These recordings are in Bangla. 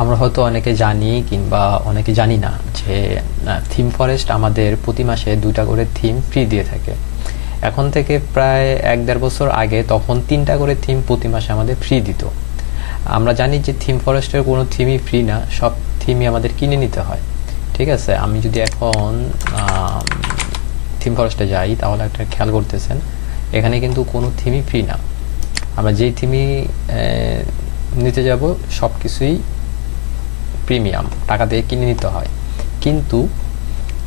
আমরা হয়তো অনেকে জানি কিংবা অনেকে জানি না যে থিম ফরেস্ট আমাদের প্রতি মাসে 2টা করে থিম ফ্রি দিয়ে থাকে। এখন থেকে প্রায় 1-1.5 বছর আগে তখন 3টা করে থিম প্রতি মাসে আমাদের ফ্রি দিত। আমরা জানি যে থিম ফরেস্টের কোনো থিমই ফ্রি না, সব থিমই আমাদের কিনে নিতে হয়। ঠিক আছে, আমি যদি এখন থিম ফরেস্টে যাই তাহলে একটা খেয়াল করতেছেন এখানে কিন্তু কোনো থিমই ফ্রি না। আমরা যেই থিমই নিতে যাব সব কিছুই প্রিমিয়াম, টাকা দিয়ে কিনে নিতে হয়। কিন্তু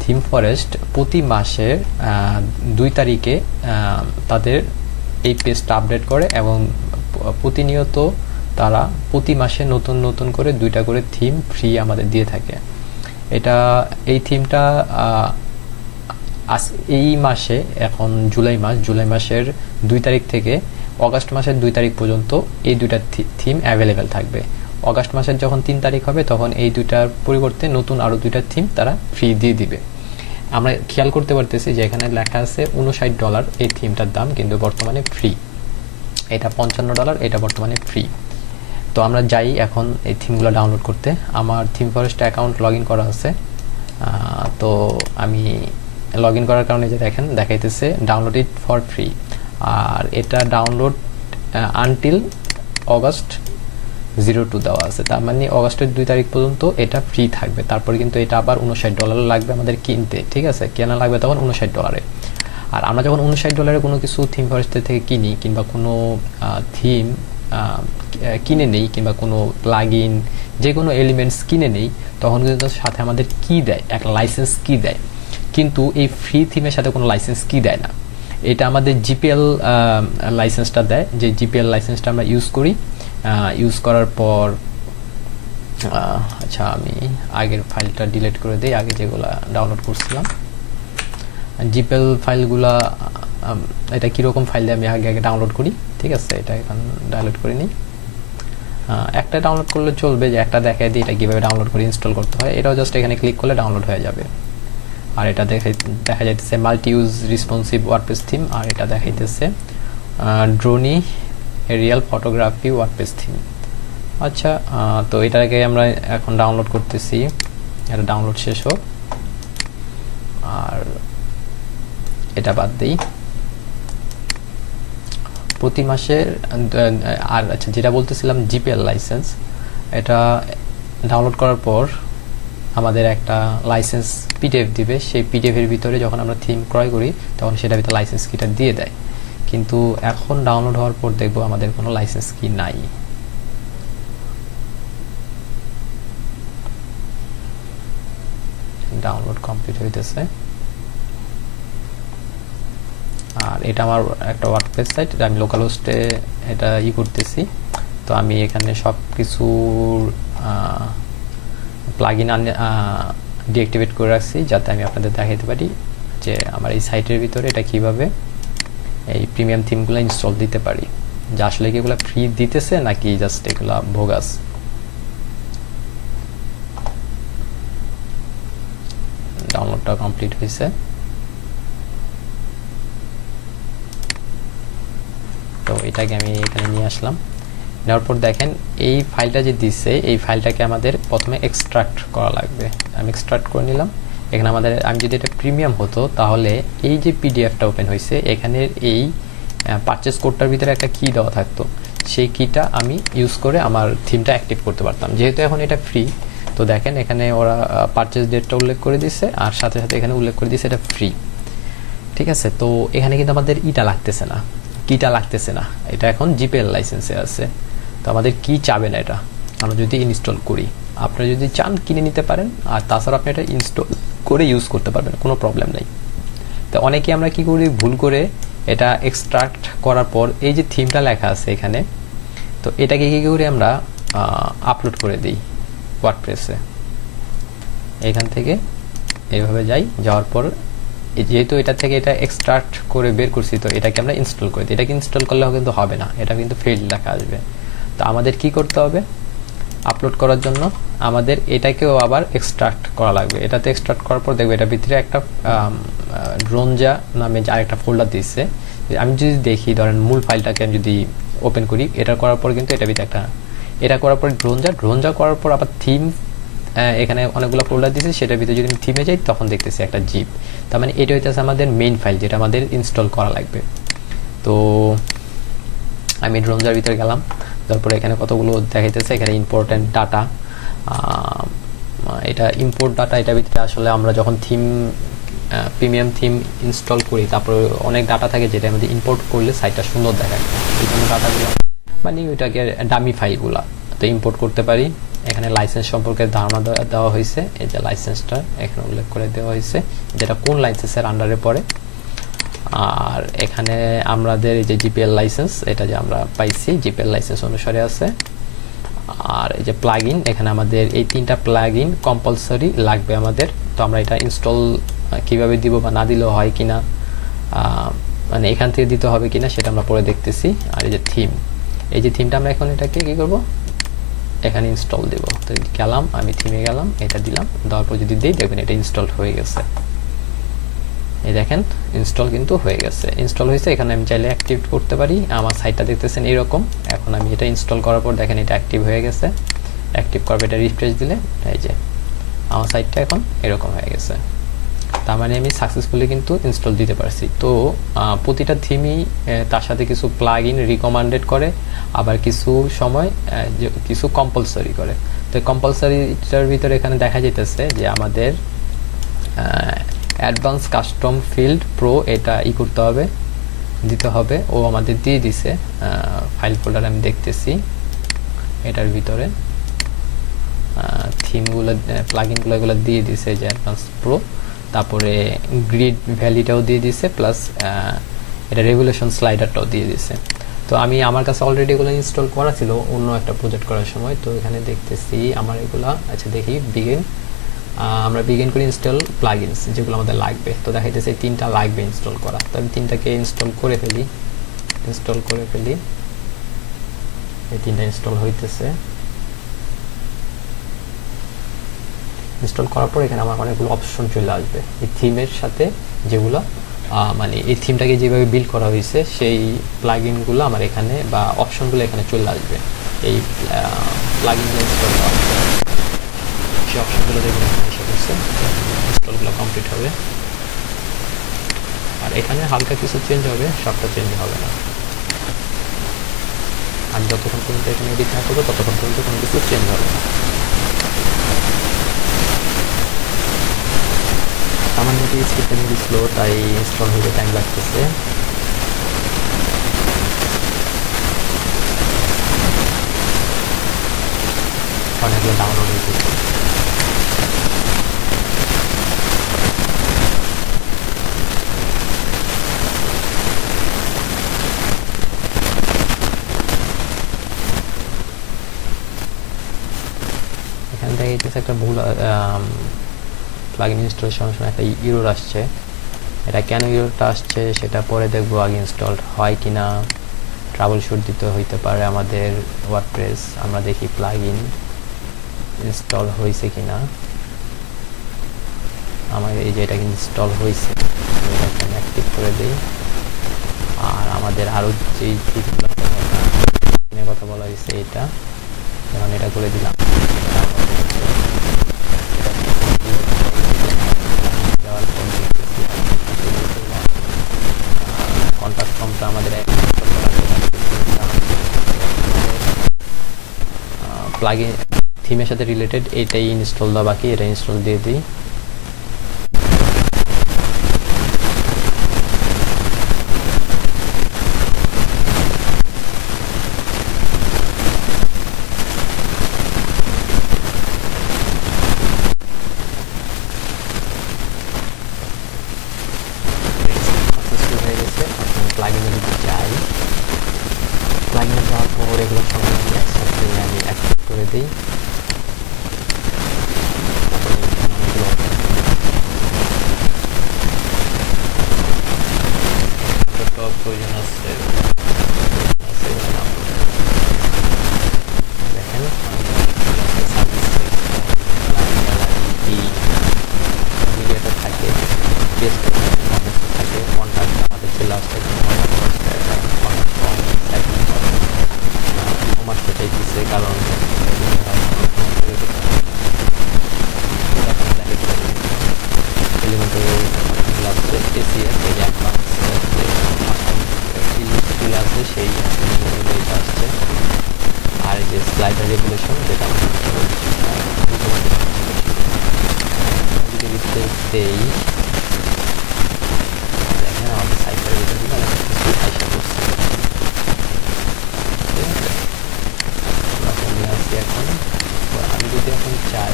থিম ফরেস্ট প্রতি মাসের 2 তারিখে তাদের এই পেজটা আপডেট করে এবং প্রতিনিয়ত তারা প্রতি মাসে নতুন নতুন করে 2টা করে থিম ফ্রি আমাদের দিয়ে থাকে। এই থিমটা এই মাসে, এখন জুলাই মাসের 2 তারিখ থেকে অগাস্ট মাসের 2 তারিখ পর্যন্ত এই 2টা থিম অ্যাভেলেবেল থাকবে। অগাস্ট মাসের যখন 3 তারিখ হবে তখন এই 2টার পরিবর্তে নতুন আরও 2টা থিম তারা ফ্রি দিয়ে দিবে। আমরা খেয়াল করতে পারতেছি যে এখানে লেখা আছে $59 এই থিমটার দাম, কিন্তু বর্তমানে ফ্রি। এটা $55, এটা বর্তমানে ফ্রি। তো আমরা যাই এখন এই থিমগুলো ডাউনলোড করতে। আমার theme forest account log in করা আছে, তো আমি লগ ইন করার কারণে যে দেখেন দেখাইতেছে ডাউনলোড ইট ফর ফ্রি, আর এটা ডাউনলোড আনটিল অগাস্ট 02 দেওয়া আছে। তার মানে অগাস্টের 2 তারিখ পর্যন্ত এটা ফ্রি থাকবে। তারপরে কিন্তু এটা আবার $59 লাগবে আমাদের কিনতে। ঠিক আছে, কেনা লাগবে তখন $59। আর আমরা যখন $59 কোনো কিছু থিম ফরেস্টের থেকে কিনি কিংবা কোনো থিম কিনে নেই কিংবা কোনো প্লাগইন যে কোনো এলিমেন্টস কিনে নেই, তখন কিন্তু সাথে আমাদের কি দেয়, একটা লাইসেন্স কি দেয়। কিন্তু এই ফ্রি থিমের সাথে কোনো লাইসেন্স কি দেয় না, এটা আমাদের জিপিএল লাইসেন্সটা দেয়। যে জিপিএল লাইসেন্সটা আমরা ইউজ করি, ইউজ করার পর আচ্ছা আমি আগের ফাইলটা ডিলিট করে দিই, আগে যেগুলো ডাউনলোড করছিলাম জিপিএল ফাইলগুলা। এটা কীরকম ফাইল দিয়ে আমি আগে ডাউনলোড করি। ঠিক আছে, এটা এখন ডাউনলোড করে নিই। একটা ডাউনলোড করলে চলবে, যে একটা দেখাই দিই এটা কীভাবে ডাউনলোড করে ইনস্টল করতে হয়। এটাও জাস্ট এখানে ক্লিক করলে ডাউনলোড হয়ে যাবে। আর এটা দেখা যাইতেছে multi use responsive WordPress theme, আর এটা দেখাইতেছে Droni aerial photography WordPress theme. আচ্ছা, তো এটাকে আমরা এখন ডাউনলোড করতেছি। এটা ডাউনলোড শেষ হোক, আর এটা বাদ দিই। প্রতি মাসের আর আচ্ছা, যেটা বলতেছিলাম জিপিএল লাইসেন্স, এটা ডাউনলোড করার পর আমাদের একটা লাইসেন্স পিডিএফ দিবে। সেই পিডিএফের ভিতরে যখন আমরা থিম ক্রয় করি তখন সেটার ভিতরে লাইসেন্স কিটা দিয়ে দেয়। কিন্তু এখন ডাউনলোড হওয়ার পর দেখবো আমাদের কোনো লাইসেন্স কি নাই। ডাউনলোড কমপ্লিট হইতেছে। আর এটা আমার একটা ওয়ার্ডপ্রেস সাইট, এটা আমি লোকাল হোস্টে এটা করতেছি। তো আমি এখানে সব কিছু প্লাগইন ডিঅ্যাক্টিভেট করে রাখছি যাতে আমি আপনাদের দেখাতে পারি যে আমার এই সাইটের ভিতরে এটা কিভাবে এই প্রিমিয়াম থিমগুলো ইনস্টল দিতে পারি, যে আসলে কি এগুলো ফ্রি দিতেছে নাকি জাস্ট এগুলা ভোগাস। ডাউনলোডটা কমপ্লিট হয়েছে। তো এটাকে আমি এখানে নিয়ে আসলাম। নেওয়ার পর দেখেন এই ফাইলটা যে দিচ্ছে, এই ফাইলটাকে আমাদের প্রথমে এক্সট্রাক্ট করা লাগবে। আমি এক্সট্রাক্ট করে নিলাম। এখানে আমি যদি এটা প্রিমিয়াম হতো তাহলে এই যে পিডিএফটা ওপেন হয়েছে এখানে এই পারচেস কোডটার ভিতরে একটা কি দেওয়া থাকতো, সেই কিটা আমি ইউজ করে আমার থিমটা অ্যাক্টিভ করতে পারতাম। যেহেতু এখন এটা ফ্রি, তো দেখেন এখানে ওরা পারচেস ডেটটা উল্লেখ করে দিচ্ছে আর সাথে সাথে এখানে উল্লেখ করে দিচ্ছে এটা ফ্রি। ঠিক আছে, তো এখানে কিন্তু আমাদের কিটা লাগতেছে না, এটা এখন জিপিএল লাইসেন্সে আছে। তো আমাদের কি চাবে না, এটা আমরা যদি ইনস্টল করি, আপনারা যদি চান কিনে নিতে পারেন, আর তাছাড়া আপনি এটা ইনস্টল করে ইউজ করতে পারবেন, কোনো প্রবলেম নেই। তো অনেকে আমরা কি করি, ভুল করে এটা এক্সট্রাক্ট করার পর এই যে থিমটা লেখা আছে এখানে, তো এটাকে কি করি আমরা আপলোড করে দিই ওয়ার্ডপ্রেসে। এখান থেকে এইভাবে যাওয়ার পর যেহেতু এটা থেকে এটা এক্সট্রাক্ট করে বের করছি, তো এটাকে আমরা ইনস্টল করে দিই। এটাকে ইনস্টল করলেও কিন্তু হবে না, এটা কিন্তু ফেইল্ড লেখা আসবে। তো আমাদের কি করতে হবে, আপলোড করার জন্য আমাদের এটাকেও আবার এক্সট্রাক্ট করা লাগবে। এটাতে এক্সট্রাক্ট করার পর দেখবে এটার ভিতরে একটা ড্রোনজা নামে আরেকটা ফোল্ডার দিচ্ছে। আমি যদি দেখি, ধরেন মূল ফাইলটাকে আমি যদি ওপেন করি, এটা করার পর কিন্তু এটার ভিতরে একটা এটা করার পর ড্রোন যা করার পর আবার থিম, এখানে অনেকগুলো ফোল্ডার দিয়েছে, সেটার ভিতরে যদি আমি থিমে যাই তখন দেখতেছি একটা জিপ। তার মানে এটা হইতেছে আমাদের মেইন ফাইল, যেটা আমাদের ইনস্টল করা লাগবে। তো আমি ড্রোনজার ভিতরে গেলাম, তারপরে এখানে কতগুলো দেখাইতেছে, এখানে ইম্পর্টেন্ট ডাটা, এটা ইম্পোর্ট ডাটা। এটার ভিতরে আসলে আমরা যখন প্রিমিয়াম থিম ইনস্টল করি, তারপরে অনেক ডাটা থাকে যেটা আমাদের ইম্পোর্ট করলে সাইটটা সুন্দর দেখায়, এই জন্য ডাটাগুলো মানে ওইটাকে ডামি ফাইলগুলো তো ইম্পোর্ট করতে পারি। এখানে লাইসেন্স সম্পর্কে ধারণা দেওয়া হয়েছে, এই যে লাইসেন্সটা এখানে উল্লেখ করে দেওয়া হয়েছে, যেটা কোন লাইসেন্সের আন্ডারে পড়ে। আর এখানে আমাদের এই যে জিপিএল লাইসেন্স, এটা যে আমরা পাইছি জিপিএল লাইসেন্স অনুসারে আছে। আর এই যে প্লাগইন, এখানে আমাদের এই 3টা প্লাগইন কম্পালসরি লাগবে আমাদের। তো আমরা এটা ইনস্টল কিভাবে দিব বা না দিলেও হয় কিনা, মানে এখান থেকে দিতে হবে কিনা সেটা আমরা পরে দেখতেছি। আর এই যে থিম, এই যে থিমটা আমরা এখন এটাকে কি করব, এখানে ইনস্টল দেব। তো গেলাম, আমি থিমে গেলাম, এটা দিলাম, দেওয়ার পর যদি দিই দেখবেন এটা ইনস্টল হয়ে গেছে। এই দেখেন ইনস্টল কিন্তু হয়ে গেছে, ইনস্টল হয়েছে। এখানে আমি চাইলে অ্যাক্টিভ করতে পারি। আমার সাইটটা দেখতেছেন এরকম। এখন আমি এটা ইনস্টল করার পর দেখেন এটা অ্যাক্টিভ হয়ে গেছে। অ্যাক্টিভ করবে, এটা রিফ্রেশ দিলে এই যে আমার সাইটটা এখন এরকম হয়ে গেছে। তার মানে আমি সাকসেসফুলি কিন্তু ইনস্টল দিতে পারছি। তো প্রতিটা থিমই তার সাথে কিছু প্লাগইন রিকমেন্ডেড করে, আবার কিছু সময় কিছু কম্পালসরি করে। তো কম্পালসরিটার ভিতরে এখানে দেখা যাইতেছে যে আমাদের অ্যাডভান্স কাস্টম ফিল্ড প্রো, এটা করতে হবে, দিতে হবে। ও আমাদের দিয়ে দিছে ফাইল ফোল্ডার, আমি দেখতেছি এটার ভিতরে থিমগুলো প্লাগইনগুলো এগুলো দিয়ে দিছে, যে অ্যাডভান্স প্রো। তারপরে গ্রিড ভ্যালিটাও দিয়ে দিছে, প্লাস এটা রেগুলেশন স্লাইডারটাও দিয়ে দিছে। তো আমি আমার কাছে অলরেডি এগুলো ইনস্টল করা ছিল অন্য একটা প্রজেক্ট করার সময়। তো এখানে দেখতেছি আমার এগুলো, আচ্ছা দেখি বিগিন, আমরা বিগিন করি ইনস্টল প্লাগইনস যেগুলো আমাদের লাগবে। তো দেখাইতেছে 3টা লাগবে ইনস্টল করা। তো আমি 3টাকে ইনস্টল করে ফেলি, এই 3টা ইনস্টল হইতেছে। ইনস্টল করার পর এখানে আমার অনেকগুলো অপশন চলে আসবে এই থিমের সাথে, যেগুলো মানে এই থিমটাকে যেভাবে বিল্ড করা হয়েছে সেই প্লাগইনগুলো আমার এখানে বা অপশনগুলো এখানে চলে আসবে। এই প্লাগইনগুলো ইনস্টল করার পর সেই অপশনগুলো যেগুলো এসে গেছে, ইনস্টলগুলো কমপ্লিট হবে। আর এখানে হালকা কিছু চেঞ্জ হবে, সবটা চেঞ্জ হবে না। আমি যতক্ষণ পর্যন্ত এখানে এডিট না করবো ততক্ষণ পর্যন্ত কোনো কিছু চেঞ্জ হবে না। সামান্য স্পিডটা খুবই স্লো, তাই ইনস্টল হতে টাইম লাগতেছে। অনেকগুলো ডাউনলোড হয়েছে। এখান থেকে একটা ভুল প্লাগইন ইনস্টলেশনের সময় একটা ইরর আসছে। এটা কেন ইররটা আসছে সেটা পরে দেখবো, আগে ইনস্টল হয় কিনা, ট্রাবল শুট দিতে হইতে পারে আমাদের ওয়ার্ডপ্রেস। আমরা দেখি প্লাগইন ইনস্টল হয়েছে কিনা। আমার এই যে এটা ইনস্টল হয়েছে, এটাকে আমি অ্যাক্টিভ করে দিই। আর আমাদের আরও যেই কথা বলা হয়েছে এটা, এখন এটা করে দিলাম। কন্ট্যাক্ট ফর্মটা আমাদের প্লাগইন থিমের সাথে রিলেটেড, এটাই ইনস্টল দেওয়া বাকি, এটা ইনস্টল দিয়ে দিই। প্লাগইনে যদি যাই, প্লাগইনে যাওয়ার পর এগুলো সঙ্গে একসাথে আমি অ্যাক্টিভ করে দিই। প্রয়োজন আছে দেখেন, মিডিয়াটা থাকে, থাকে, কন্ট্যাক্ট আমাদের চলে আসতে চাইতেছে, কারণ এটা আসছে। আর এই যে স্লাইডার রেগুলেশন যেটা যদি রিফ্রেশ দেই দেখেন আমাদের সাইটটার ভিতরে কিন্তু অনেক কিছু আইসা করছে। ঠিক আছে, আমরা নিয়ে আসছি এখন। আমি যদি এখন চাই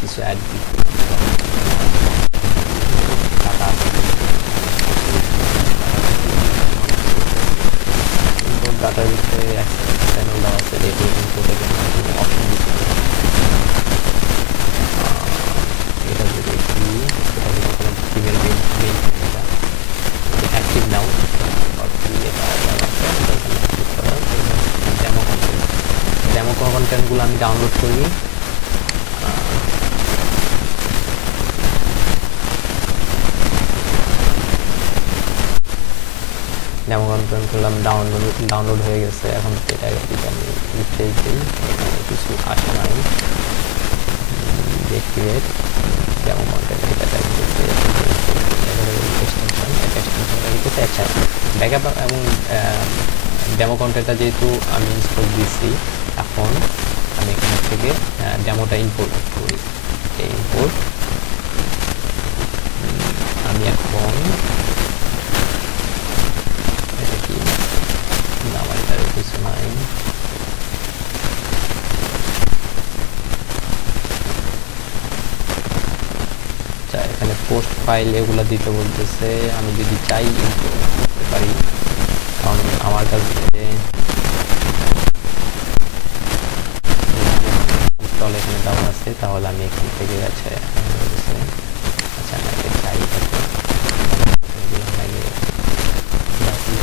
কিছু অ্যাড দিতে টাকা ইনপুট ডাটার ভিতরে প্যানেল দেওয়া আছে, রেটে ইনপুটের জন্য অপশন দিতে হবে। এটা যদি দেখি এটা যদি কোনো ফিমেল মেইন এটা অ্যাক্টিভ নাও ডেমো কন্টেন্টগুলো আমি ডাউনলোড করি। ডেমো কন্টেন্ট করলাম, ডাউনলোড হয়ে গেছে। এখন এটা যদি আমি রিফ্রেশ দিই এখানে কিছু আসে নাই। অ্যাক্টিভেট ডেমো কন্টেন্ট এটা টাইপের এক্সটেনশনটা দিতেছে। আচ্ছা, ব্যাকআপ এবং ডেমো কন্টেন্টটা যেহেতু আমি ইনস্টল দিচ্ছি, এখন আমি এখান থেকে ডেমোটা ইম্পোর্ট করি। ইম্পোর্ট আমি এখন এটা কি না, আমার এটার কিছু নাই। এখানে পোস্ট ফাইল এগুলো দিতে বলতেছে। আমি যদি চাই ইম্পোর্ট করতে পারি, কারণ আমার কাছে ইনস্টল এখানে ডাউন আছে, তাহলে আমি এখান থেকে আচ্ছা আমি চাই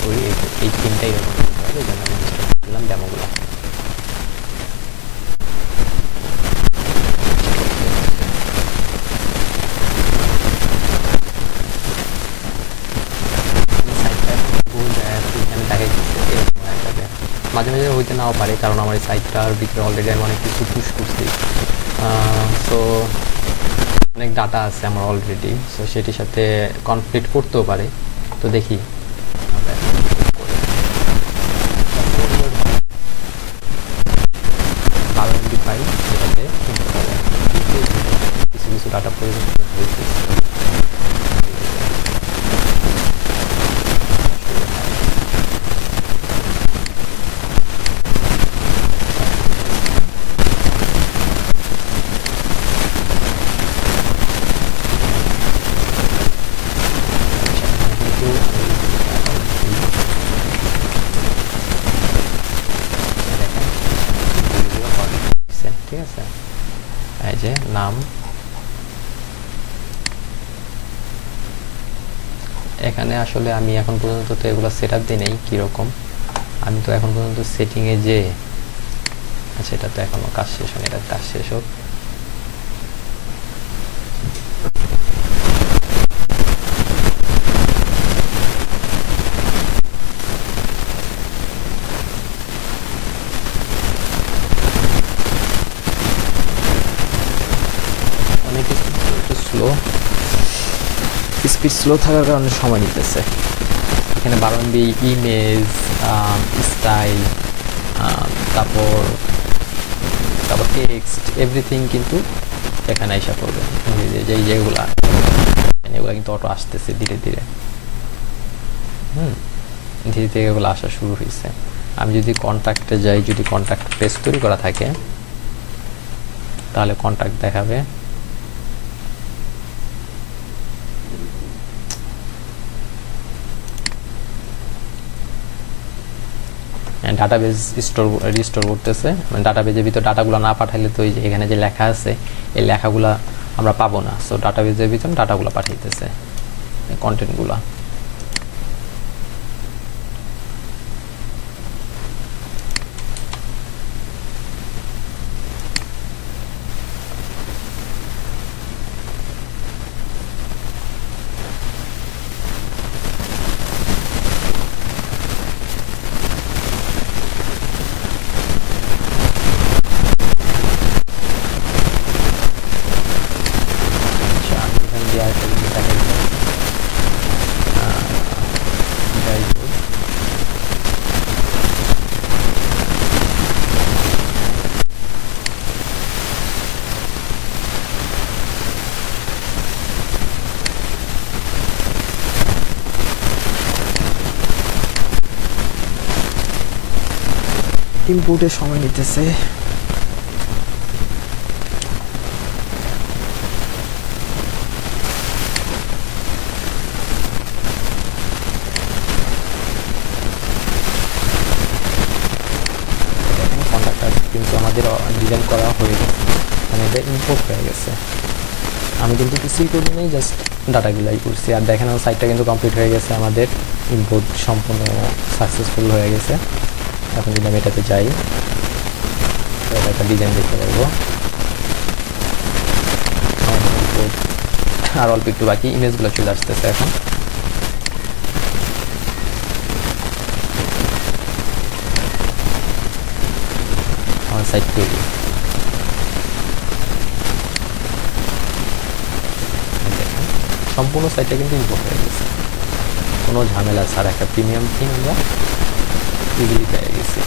করি এই তিনটাই এরকম করতে হবে। এই জন্য আমি ইনস্টল করলাম ডেমোগুলো। মাঝে মাঝে হইতে নাও পারে, কারণ আমার এই সাইটটার ভিতরে অলরেডি আমি অনেক কিছু পুশ করছি। সো অনেক ডাটা আছে আমার অলরেডি, সো সেটির সাথে কনফ্লিক্ট করতেও পারে। তো দেখি ফাইল সেটাতে কিছু কিছু ডাটা প্রয়োজন হয়েছে। ঠিক আছে, এই যে নাম, এখানে আসলে আমি এখন পর্যন্ত তো এগুলো সেট আপ দিই নেই কীরকম। আমি তো এখন পর্যন্ত সেটিংয়ে যে আচ্ছা, এটা তো এখনও কাজ শেষ হয়নি, এটা কাজ শেষ হোক। স্পিড স্লো থাকার কারণে সময় নিতেছে। এখানে 12 MB ইমেজ, স্টাইল, তারপর টেক্সট, এভরিথিং কিন্তু এখানে আইসা পড়বে। যেগুলা এগুলো কিন্তু অটো আসতেছে ধীরে ধীরে, ধীরে ধীরে এগুলো আসা শুরু হয়েছে। আমি যদি কন্ট্যাক্টে যাই, যদি কন্ট্যাক্ট পেজ তৈরি করা থাকে তাহলে কন্ট্যাক্ট দেখাবে। ডাটাবেজ রিস্টোর করতেছে, মানে ডাটাবেজের ভিতর ডাটাগুলো না পাঠাইলে তো এই যে এখানে যে লেখা আছে এই লেখাগুলো আমরা পাবো না। সো ডাটাবেজের ভিতর ডাটাগুলো পাঠাইতেছে, কন্টেন্টগুলো। ইনপুটে সময় নিতেছে। কিন্তু আমাদের ডিজাইন করা হয়ে গেছে, মানে এটা ইম্পোর্ট হয়ে গেছে। আমি কিন্তু কিছুই করি নাই, জাস্ট ডাটাগুলাই করছি। আর দেখেন আমার সাইটটা কিন্তু কমপ্লিট হয়ে গেছে, আমাদের ইম্পোর্ট সম্পূর্ণ সাকসেসফুল হয়ে গেছে। এখন যদি আমি এটাতে যাই, এটা একটা ডিজাইন দেখতে পারবো। আর অল্প একটু বাকি, ইমেজগুলো চলে আসতেছে এখন। আমার সাইট তৈরি। সম্পূর্ণ সাইটটা কিন্তু ইম্পোর্ট হয়ে গেছে, কোনো ঝামেলা ছাড়া একটা প্রিমিয়াম থিম আমরা ইজিলি পেয়ে গেছি।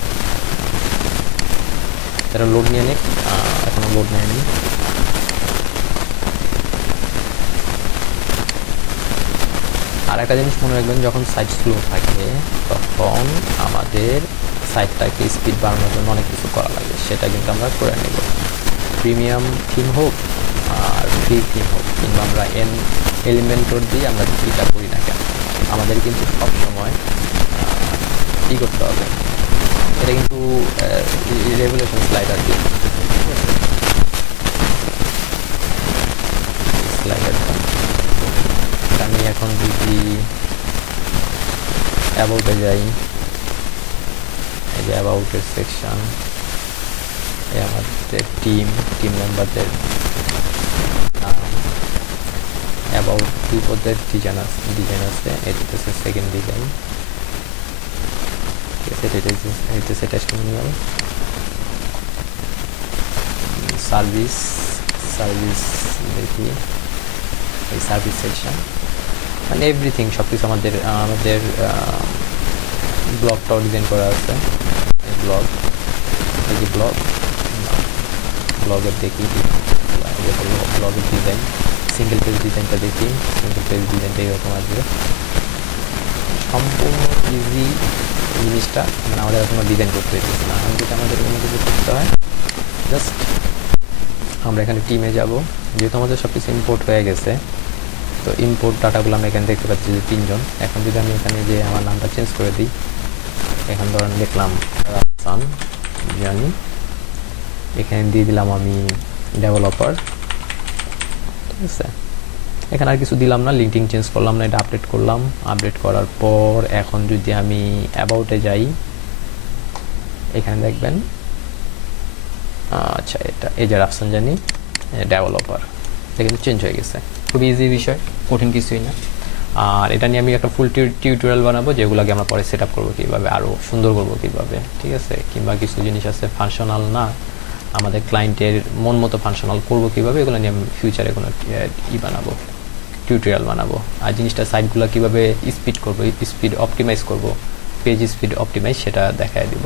তারা লোড নিয়ে নিক, এখনো লোড নেয়নি। আর একটা জিনিস মনে রাখবেন, যখন সাইট স্লো থাকে তখন আমাদের সাইটটাকে স্পিড বাড়ানোর জন্য অনেক কিছু করা লাগে, সেটা কিন্তু আমরা করে নেব। প্রিমিয়াম থিম হোক আর ফ্রি থিম হোক, কিংবা আমরা এলিমেন্টর দিয়ে আমরা যেটা করি না কেন, আমাদের কিন্তু সবসময় কী করতে হবে, এটা কিন্তু রেগুলেশন স্লাইডার দিয়ে স্লাইডারটা আমি এখন যদি অ্যাবাউটে যাই, এই যে অ্যাবাউটের সেকশন, আমাদের টিম মেম্বারদের নাম, অ্যাবাউট পিপলদের ডিজাইন আছে, এটা হচ্ছে সেকেন্ড ডিজাইন। এটা টেস্টিমোনিয়াল, সার্ভিস দেখি, এই সার্ভিস সেকশন, মানে এভরিথিং সব কিছু আমাদের ব্লগটাও ডিজাইন করা আছে। এই ব্লগের দেখি, ব্লগের ডিজাইন, সিঙ্গেল পেজ ডিজাইনটা দেখি, সিঙ্গেল পেজ ডিজাইনটা এরকম আসবে। সম্পূর্ণ ইজি জিনিসটা, মানে আমাদের এখনো ডিজাইন করতে হইতেছে না। আমি যেটা আমাদের কোনো কিছু করতে হয়, জাস্ট আমরা এখানে টিমে যাব, যেহেতু আমাদের সব কিছু ইম্পোর্ট হয়ে গেছে, তো ইম্পোর্ট ডাটাগুলো আমরা এখানে দেখতে পাচ্ছি যে 3 জন। এখন যদি আমি এখানে যে আমার নামটা চেঞ্জ করে দিই, এখানে ধরেন লিখলাম রাফসান জানি, এখানে দিয়ে দিলাম আমি ডেভেলপার, ঠিক আছে। এখানে আর কিছু দিলাম না, লিঙ্কডিন চেঞ্জ করলাম না, এটা আপডেট করলাম। আপডেট করার পর এখন যদি আমি অ্যাবাউটে যাই, এখানে দেখবেন, আচ্ছা এটা এই যে রাফসান জানি ডেভেলপার, এটা কিন্তু চেঞ্জ হয়ে গেছে। খুব ইজি বিষয়, কঠিন কিছুই না। আর এটা নিয়ে আমি একটা ফুল টিউটোরিয়াল বানাবো, যেগুলোকে আমরা পরে সেট আপ করবো কীভাবে, আরও সুন্দর করবো কীভাবে, ঠিক আছে। কিংবা কিছু জিনিস আছে ফাংশনাল না, আমাদের ক্লায়েন্টের মন মতো ফাংশনাল করবো কীভাবে, এগুলো নিয়ে আমি ফিউচারে কোনো বানাবো, টিউটোরিয়াল বানাবো। আর জিনিসটা সাইটগুলো কীভাবে স্পিড করবো, স্পিড অপটিমাইজ করবো, পেজ স্পিড অপটিমাইজ, সেটা দেখায় দিব।